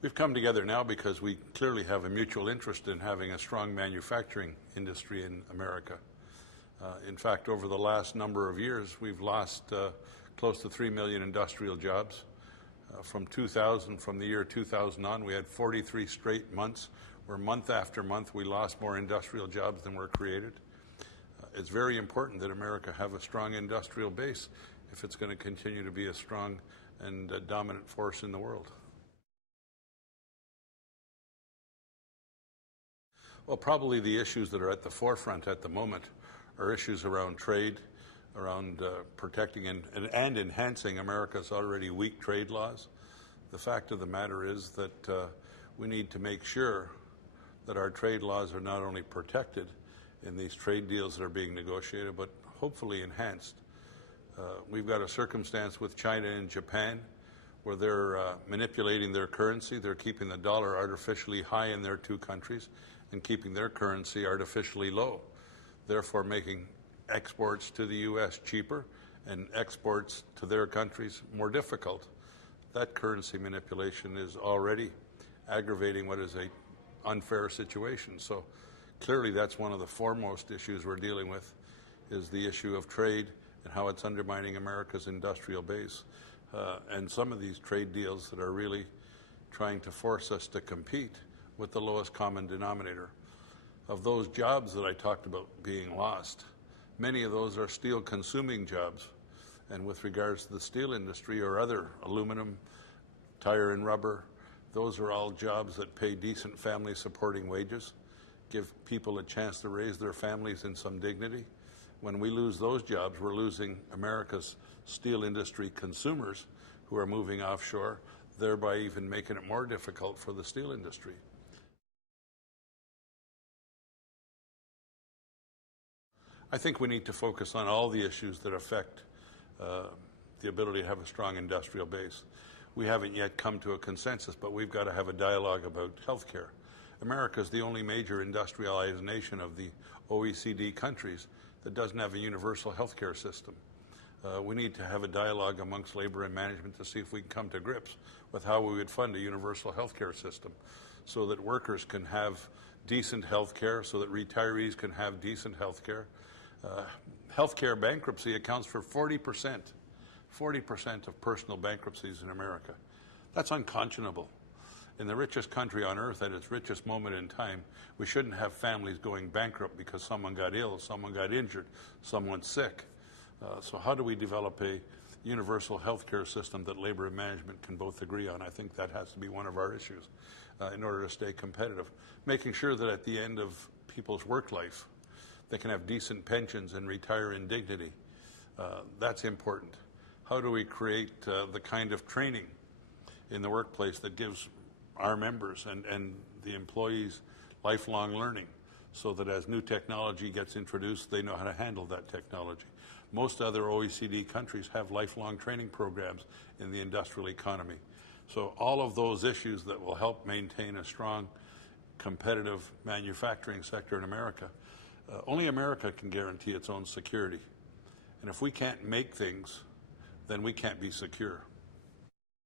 We've come together now because we clearly have a mutual interest in having a strong manufacturing industry in America. In fact, over the last number of years, we've lost close to 3 million industrial jobs. From the year 2000 on, we had 43 straight months where month after month we lost more industrial jobs than were created. It's very important that America have a strong industrial base if it's going to continue to be a strong and dominant force in the world. Well, probably the issues that are at the forefront at the moment are issues around trade, around protecting and enhancing America's already weak trade laws. The fact of the matter is that we need to make sure that our trade laws are not only protected in these trade deals that are being negotiated, but hopefully enhanced. We've got a circumstance with China and Japan where they're manipulating their currency. They're keeping the dollar artificially high in their two countries and keeping their currency artificially low, therefore making exports to the U.S. cheaper and exports to their countries more difficult. That currency manipulation is already aggravating what is an unfair situation. So clearly that's one of the foremost issues we're dealing with, is the issue of trade and how it's undermining America's industrial base. And some of these trade deals that are really trying to force us to compete with the lowest common denominator. Of those jobs that I talked about being lost, many of those are steel consuming jobs. And with regards to the steel industry or other aluminum, tire and rubber, those are all jobs that pay decent family supporting wages, give people a chance to raise their families in some dignity. When we lose those jobs, we're losing America's steel industry consumers who are moving offshore, thereby even making it more difficult for the steel industry. I think we need to focus on all the issues that affect the ability to have a strong industrial base. We haven't yet come to a consensus, but we've got to have a dialogue about healthcare. America is the only major industrialized nation of the OECD countries that doesn't have a universal healthcare system. We need to have a dialogue amongst labor and management to see if we can come to grips with how we would fund a universal healthcare system so that workers can have decent healthcare, so that retirees can have decent healthcare. Healthcare bankruptcy accounts for 40% of personal bankruptcies in America. That's unconscionable. In the richest country on earth at its richest moment in time, we shouldn't have families going bankrupt because someone got ill, someone got injured, someone's sick. So how do we develop a universal healthcare system that labor and management can both agree on? I think that has to be one of our issues in order to stay competitive. Making sure that at the end of people's work life, they can have decent pensions and retire in dignity. That's important. How do we create the kind of training in the workplace that gives our members and the employees lifelong learning so that as new technology gets introduced, they know how to handle that technology? Most other OECD countries have lifelong training programs in the industrial economy. So all of those issues that will help maintain a strong, competitive manufacturing sector in America. Only America can guarantee its own security. And if we can't make things, then we can't be secure.